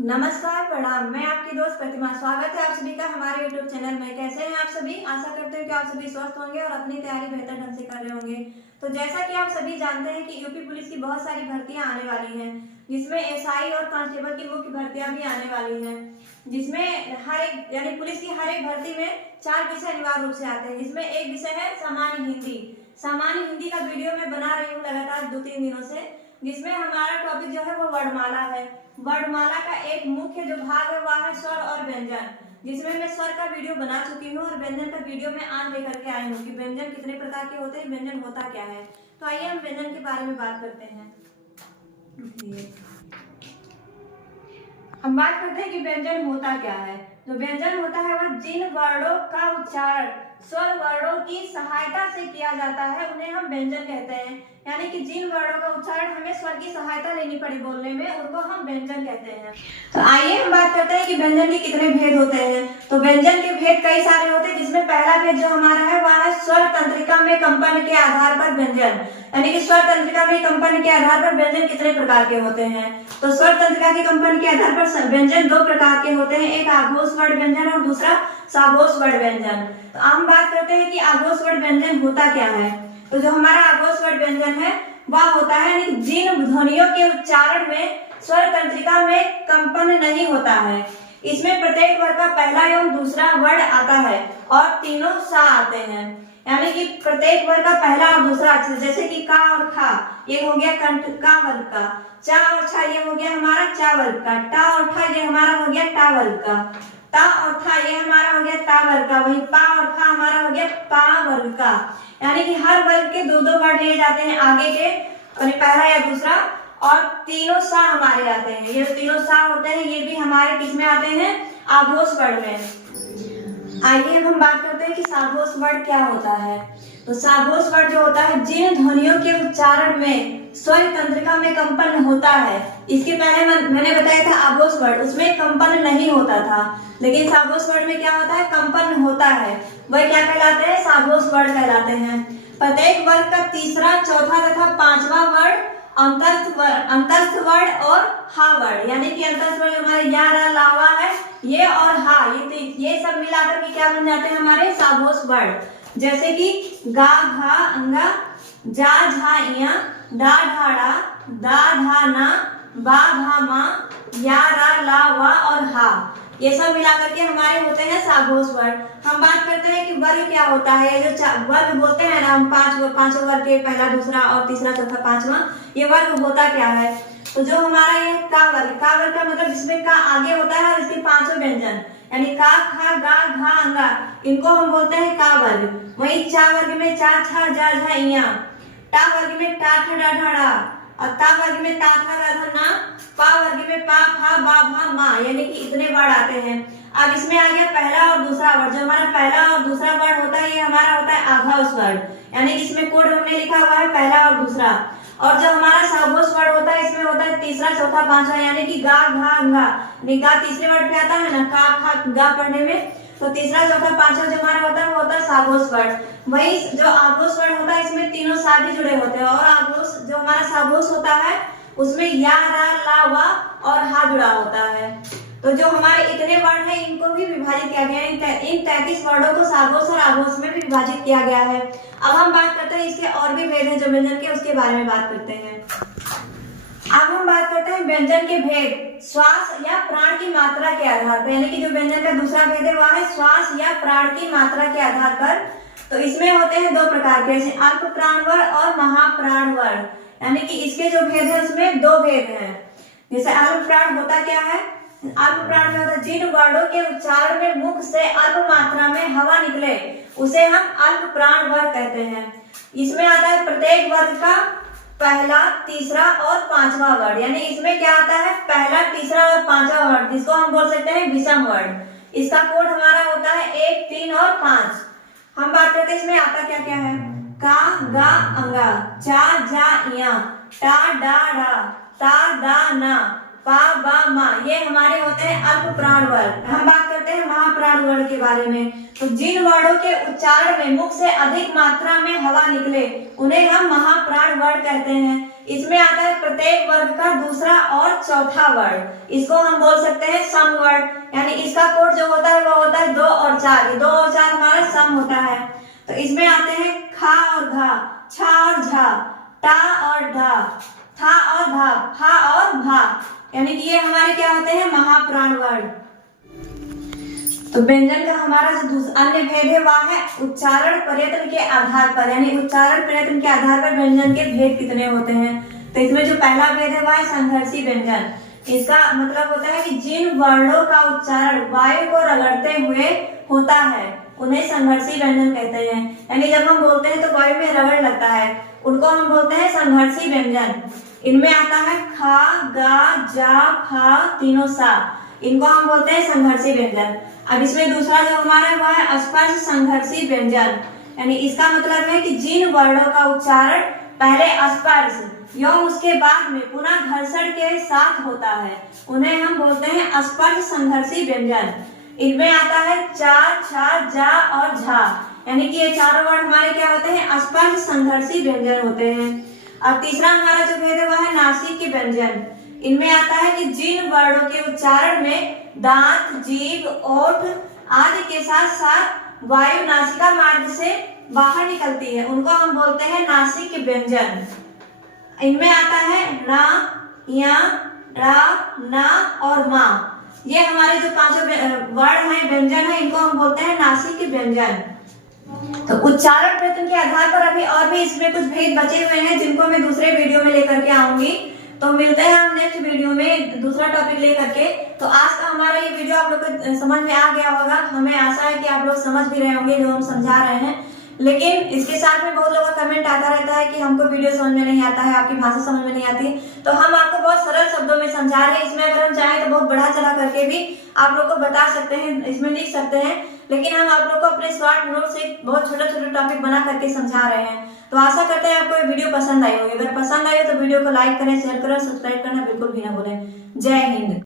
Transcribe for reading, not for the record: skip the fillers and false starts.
नमस्कार, प्रणाम। मैं आपकी दोस्त प्रतिमा। स्वागत है आप सभी का हमारे YouTube चैनल में। कैसे हैं आप सभी? आशा करते हैं कि आप सभी स्वस्थ होंगे और अपनी तैयारी बेहतर ढंग से कर रहे होंगे। तो जैसा कि आप सभी जानते हैं कि यूपी पुलिस की बहुत सारी भर्तियां आने वाली हैं, जिसमें एसआई और कांस्टेबल की मुख्य भर्तियां भी आने वाली हैं, जिसमें हर एक यानी पुलिस की हर एक भर्ती में 4 विषय अनिवार्य रूप से आते हैं, जिसमें एक विषय है सामान्य हिंदी। सामान्य हिंदी का वीडियो मैं बना रही हूँ लगातार 2-3 दिनों से, जिसमें हमारा टॉपिक जो है वो वर्णमाला है। वर्णमाला का एक मुख्य जो भाग है वह है स्वर और व्यंजन, जिसमें मैं स्वर का वीडियो बना चुकी हूँ और व्यंजन का वीडियो मैं आज लेकर के आई हूँ कि व्यंजन कितने प्रकार के होते हैं, व्यंजन होता क्या है। तो आइए हम व्यंजन के बारे में बात करते हैं। हम बात करते हैं कि व्यंजन होता क्या है। तो व्यंजन होता है वह जिन वर्णों का उच्चारण स्वर वर्णों की सहायता से किया जाता है उन्हें हम व्यंजन कहते हैं। यानी कि जिन वर्णों का उच्चारण हमें स्वर की सहायता लेनी पड़े बोलने में, उनको हम व्यंजन कहते हैं। तो आइए हम बात करते हैं कि व्यंजन के कितने भेद होते हैं। तो व्यंजन के भेद कई सारे होते हैं, जिसमें पहला भेद जो हमारा है वह है स्वर तंत्रिका में कंपन के आधार पर व्यंजन। यानी कि स्वर तंत्रिका में कंपन के आधार पर व्यंजन कितने प्रकार के होते हैं। तो स्वर तंत्रिका के कंपन के आधार पर व्यंजन 2 प्रकार के होते हैं, एक आघोष वर्ण व्यंजन और दूसरा साघोष वर्ण व्यंजन। तो हम बात करते हैं कि आघोष वर्ण व्यंजन होता क्या है। तो जो हमारा आघोष वर्ण व्यंजन है वह होता है जिन ध्वनियों के उच्चारण में स्वर तंत्रिका में कंपन नहीं होता है। इसमें प्रत्येक वर्ग का पहला एवं दूसरा वर्ण आता है और तीनों सा आते हैं। यानी कि प्रत्येक वर्ग का पहला और दूसरा अक्षर, जैसे कि का और खा ये हो गया कंठ का वर्ग का, चा और छा ये हो गया हमारा चा वर्ग का, टा और ठा ये हमारा हो गया टा वर्ग का, ता और था ये हमारा हो गया ता वर्ग का, वही पा और खा हमारा हो गया पा वर्ग का। यानी कि हर वर्ग के 2-2 वर्ण लिए जाते हैं आगे के, पहला या दूसरा, और तीनों सा हमारे आते हैं। ये तीनों सा होते हैं, ये भी हमारे किसमें आते हैं, आघोष वर्ण में। आइए हम बात करते हैं कि साघोष वर्ण क्या होता है। तो साघोष वर्ण जो होता है जिन ध्वनियों के उच्चारण में स्वर तंत्रिका में कंपन होता है। इसके पहले मैंने बताया था आघोष वर्ण, उसमें कंपन नहीं होता था, लेकिन साघोष वर्ण में क्या होता है, कंपन होता है। वह क्या कहलाते हैं, साघोष वर्ण कहलाते हैं। प्रत्येक वर्ग का तीसरा, चौथा तथा पांचवा वर्ण अंतस्थ वर्ण और हा वर्ण, यानी कि अंतस्थ वर्ण हमारे या रा लावा है, ये और हा ये सब मिलाकर के क्या बन जाते हैं हमारे साघोष वर्ण। जैसे कि गा घा अंगा, जा झा इया, डा ढा डा, दा धा ना, बा भा मा, या रा ला वा और हा, ये सब मिलाकर के हमारे होते हैं साघोष वर्ण। हम बात करते हैं कि वर्ग क्या होता है। जो वर्ग बोलते हैं ना हम, पांचों वर्ग के पहला, दूसरा और तीसरा, चौथा, पांचवा, ये वर्ग होता क्या है। तो जो हमारा ये का वर्ग का मतलब जिसमें का आगे होता है और इसके 5 व्यंजन, यानी का खा गा घा अंगा, इनको हम बोलते हैं का वर्ग। वही चा वर्ग में चा छा जा झा इया, टा वर्ग में टा ठा डा ढा डा, और ता वर्ग में ता था रा धा ना, पा वर्ग में पा फा बा भा मा, यानी कि इतने वर्ण आते हैं। अब इसमें आ गया पहला और दूसरा वर्ण। जो हमारा पहला और दूसरा वर्ण होता है ये हमारा होता है आघोष वर्ण, यानी इसमें कोड हमने लिखा हुआ है पहला और दूसरा। और जो हमारा साघोष वर्ण होता है इसमें होता है तीसरा, चौथा, पांचवा, यानी कि गा घा अंगा। गा तीसरे वर्ण पे आता है ना, का खा गा पढ़ने में, तो तीसरा, चौथा, पांचवा जो हमारा होता है वो होता है साघोष वर्ण। वही जो आघोष वर्ण होता है इसमें तीनों सा भी जुड़े होते हैं, और आघोष जो हमारा साघोष होता है उसमें या रा ला वा और हा जुड़ा होता है। तो जो हमारे इतने वर्ण हैं इनको भी विभाजित किया गया है। इन 33 वर्णों को साघोष और आघोष में भी विभाजित किया गया है। अब हम बात करते हैं इसके और भी भेद हैं जो व्यंजन के, उसके बारे में बात करते हैं। अब हम बात करते हैं व्यंजन के भेद श्वास या प्राण की मात्रा के आधार पर, यानी कि जो व्यंजन का दूसरा भेद है वह है श्वास या प्राण की मात्रा के आधार पर। तो इसमें होते हैं 2 प्रकार के, जैसे अल्प प्राण वर्ण और महाप्राण वर्ण, यानी कि इसके जो भेद है उसमें 2 भेद हैं। जैसे अल्प प्राण होता क्या है, अल्प प्राण में होता है जिन वर्णों के उच्चारण में मुख से अल्प मात्रा में हवा निकले उसे हम अल्प प्राण वर्ण कहते हैं। इसमें आता है प्रत्येक वर्ग का पहला, तीसरा और पांचवा वर्ण, यानी इसमें क्या आता है, पहला, तीसरा और पांचवा वर्ण, जिसको हम बोल सकते हैं विषम वर्ण। इसका कोड हमारा होता है 1, 3 और 5। हम बात करते हैं इसमें आता क्या क्या है, का गा अंगा, चा जा इया, टा डा डा, ता दा ना, पा, बा, मा, ये हमारे होते हैं अल्प प्राण वर्ण। हम बात करते हैं महाप्राण वर्ण के बारे में। तो जिन वर्णों के उच्चारण में मुख से अधिक मात्रा में हवा निकले उन्हें हम महाप्राण वर्ण कहते हैं। इसमें आता है प्रत्येक वर्ग का दूसरा और चौथा वर्ण, इसको हम बोल सकते हैं सम वर्ण, यानी इसका कोड जो होता है वो होता है 2 और 4, 2 और 4 हमारा सम होता है। तो इसमें आते हैं खा और घा, छा और झा, टा और ढा, था और धा, फा और भा, यानी कि ये हमारे क्या होते हैं महाप्राण वर्ण। तो व्यंजन का हमारा जो अन्य भेद है वह है उच्चारण प्रयत्न के आधार पर, यानी उच्चारण प्रयत्न के आधार पर व्यंजन के भेद कितने होते हैं। तो इसमें जो पहला भेद है वह है संघर्षी व्यंजन। इसका मतलब होता है कि जिन वर्णों का उच्चारण वायु को रगड़ते हुए होता है उन्हें संघर्षी व्यंजन कहते हैं। यानी जब हम बोलते हैं तो वायु में रगड़ लगता है, उनको हम बोलते हैं संघर्षी व्यंजन। इनमें आता है खा, गा, जा, फा, तीनों सा, इनको हम बोलते हैं संघर्षी व्यंजन। अब इसमें दूसरा जो हमारा है वह है स्पर्श संघर्षी व्यंजन, यानी इसका मतलब है कि जिन वर्णों का उच्चारण पहले स्पर्श एवं उसके बाद में पुनः घर्षण के साथ होता है उन्हें हम बोलते हैं स्पर्श संघर्षी व्यंजन। इनमें आता है चा, छा, जा और झा, यानी कि ये चारों वर्ण हमारे क्या होते हैं स्पर्श संघर्षी व्यंजन होते हैं। और तीसरा हमारा जो भेद है वह है नासिक के व्यंजन। इनमें आता है कि जिन वर्णों के उच्चारण में दांत, जीभ, ओठ आदि के साथ साथ वायु नासिका मार्ग से बाहर निकलती है उनको हम बोलते हैं नासिक व्यंजन। इनमें आता है ना, या, रा, ना और मा, ये हमारे जो पांचों वर्ण हैं व्यंजन है इनको हम बोलते हैं नासिक व्यंजन। तो उच्चारण प्रयत्न के आधार पर अभी और भी इसमें कुछ भेद बचे हुए हैं जिनको मैं दूसरे वीडियो में लेकर के आऊंगी। तो मिलते हैं हम नेक्स्ट वीडियो में दूसरा टॉपिक लेकर के। तो आज का हमारा ये वीडियो आप लोग को समझ में आ गया होगा, हमें आशा है कि आप लोग समझ भी रहे होंगे जो हम समझा रहे हैं। लेकिन इसके साथ में बहुत लोगों का कमेंट आता रहता है कि हमको वीडियो समझ में नहीं आता है, आपकी भाषा समझ में नहीं आती। तो हम आपको बहुत सरल शब्दों में समझा रहे हैं, इसमें अगर हम चाहें तो बहुत बढ़ा चढ़ा करके भी आप लोग को बता सकते हैं, इसमें लिख सकते हैं, लेकिन हम आप लोग को अपने शॉर्ट नोट से बहुत छोटे छोटे टॉपिक बना करके समझा रहे हैं। तो आशा करते हैं आपको ये वीडियो पसंद आई होगी। अगर पसंद आई हो तो वीडियो को लाइक करें, शेयर करें, सब्सक्राइब करना बिल्कुल भी ना भूलें। जय हिंद।